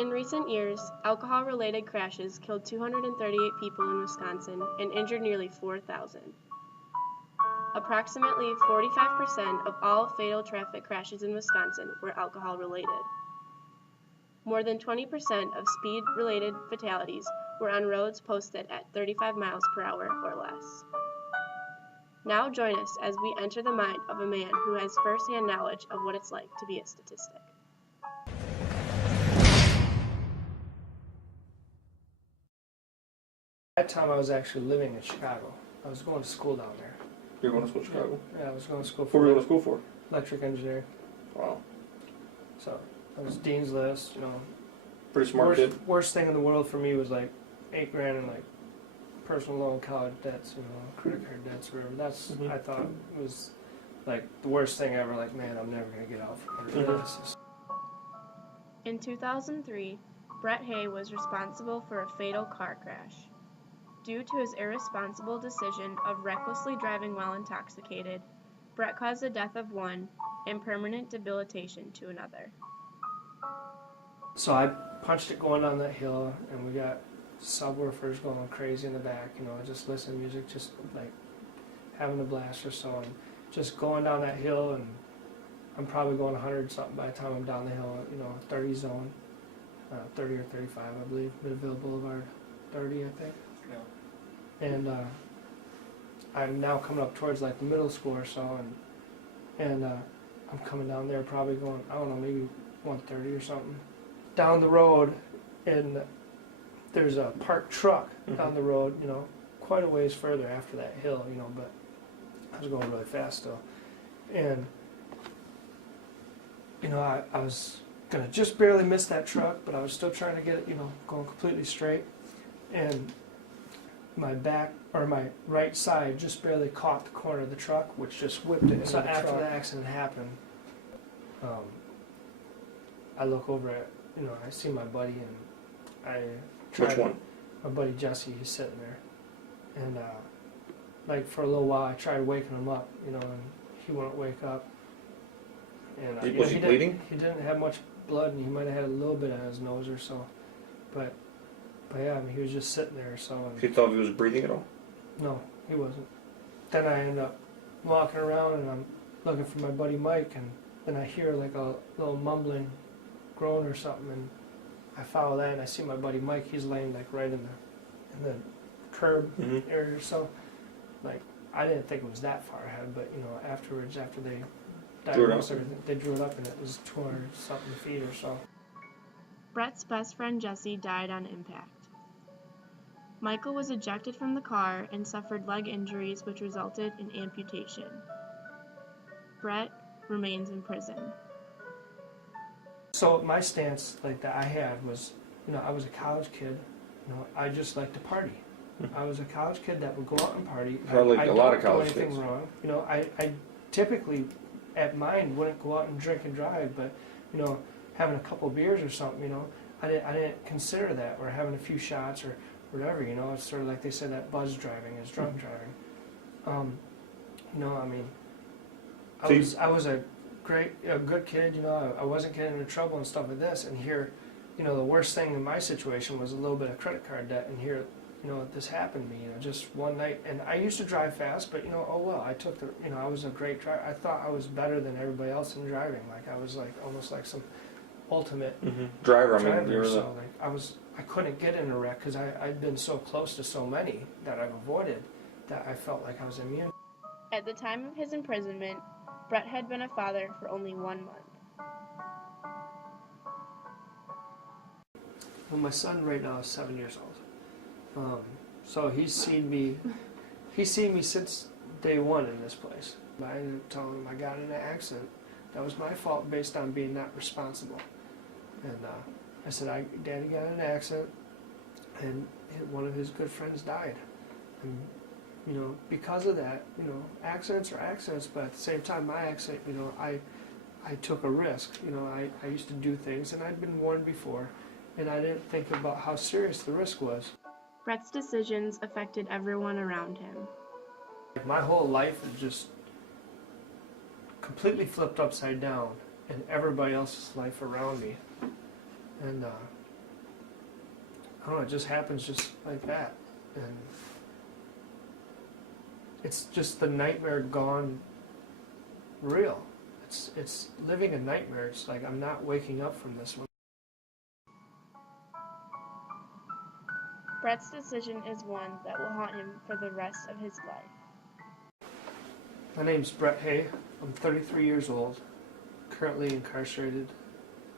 In recent years, alcohol-related crashes killed 238 people in Wisconsin and injured nearly 4,000. Approximately 45% of all fatal traffic crashes in Wisconsin were alcohol-related. More than 20% of speed-related fatalities were on roads posted at 35 miles per hour or less. Now join us as we enter the mind of a man who has first-hand knowledge of what it's like to be a statistic. At that time I was actually living in Chicago. I was going to school down there. You're going to school in Chicago? Yeah, I was going to school What were you going to school for? electric engineering. Wow. So I was Dean's List, you know. Pretty smart kid. Worst thing in the world for me was like $8,000 in like personal loan, college debts, you know, credit card debts, whatever. That's I thought was like the worst thing ever. Like, man, I'm never gonna get out from under this. In 2003, Brett Hay was responsible for a fatal car crash. Due to his irresponsible decision of recklessly driving while intoxicated, Brett caused the death of one and permanent debilitation to another. So I punched it going down that hill, and we got subwoofers going crazy in the back, you know, just listening to music, just like having a blast or so, and just going down that hill, and I'm probably going 100 something by the time I'm down the hill, you know, 30 zone, 30 or 35, I believe, Midville Boulevard, 30, I think. Yeah. And I'm now coming up towards like the middle school or so, and I'm coming down there probably going, I don't know, maybe 130 or something. Down the road, and there's a parked truck down the road, you know, quite a ways further after that hill, you know, but I was going really fast still. And, you know, I was going to just barely miss that truck, but I was still trying to get it, you know, going completely straight. And my back, or my right side, just barely caught the corner of the truck, which just whipped it. So after the accident happened, I look over at, you know, I see my buddy, and I tried. Which one? My buddy Jesse, he's sitting there. And, like, for a little while, I tried waking him up, you know, and he wouldn't wake up. And Was he bleeding? He didn't have much blood, and he might have had a little bit on his nose or so. But yeah, I mean, he was just sitting there, so. He thought he was breathing at all? No, he wasn't. Then I end up walking around, and I'm looking for my buddy Mike, and then I hear like a little mumbling groan or something, and I follow that, and I see my buddy Mike. He's laying like right in the curb area or so. Like, I didn't think it was that far ahead, but you know, afterwards, after they diagnosed everything, they drew it up, and it was 200-something feet or so. Brett's best friend Jesse died on impact. Michael was ejected from the car and suffered leg injuries which resulted in amputation. Brett remains in prison. So my stance like that I had was, you know, I was a college kid. You know, I just liked to party. I was a college kid that would go out and party. Like a lot of college kids. I didn't do anything wrong. You know, I typically at mine wouldn't go out and drink and drive, but you know, having a couple beers or something, you know, I didn't consider that, or having a few shots or whatever. You know, it's sort of like they said that buzz driving is drunk driving. You know, I mean, I was a good kid, you know, I wasn't getting into trouble and stuff like this, and here, you know, the worst thing in my situation was a little bit of credit card debt, and here, you know, this happened to me, you know, just one night, and I used to drive fast, but, you know, oh well, I took you know, I was a great driver, I thought I was better than everybody else in driving, like, I was, like, almost like some ultimate driver, so, like, I couldn't get in a wreck, because I'd been so close to so many that I've avoided, that I felt like I was immune. At the time of his imprisonment, Brett had been a father for only 1 month. Well, my son right now is 7 years old. So he's seen me since day one in this place. I ended up telling him I got in an accident. That was my fault based on being not responsible. And I said, Daddy got in an accident, and one of his good friends died. And, you know, because of that, you know, accidents are accidents, but at the same time, my accident, you know, I took a risk. You know, I used to do things, and I'd been warned before, and I didn't think about how serious the risk was. Brett's decisions affected everyone around him. My whole life is just completely flipped upside down, and everybody else's life around me. And I don't know, it just happens just like that. And it's just the nightmare gone real. It's living a nightmare. It's like I'm not waking up from this one. Brett's decision is one that will haunt him for the rest of his life. My name's Brett Hay. I'm 33 years old, currently incarcerated.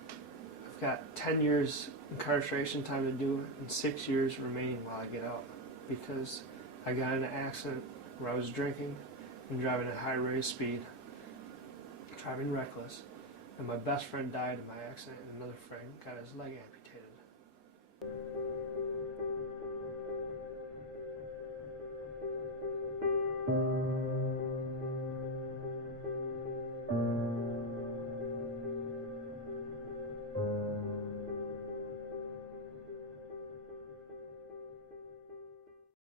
I've got 10 years incarceration time to do and 6 years remaining while I get out because I got in an accident where I was drinking and driving at high rate of speed, driving reckless, and my best friend died in my accident and another friend got his leg amputated.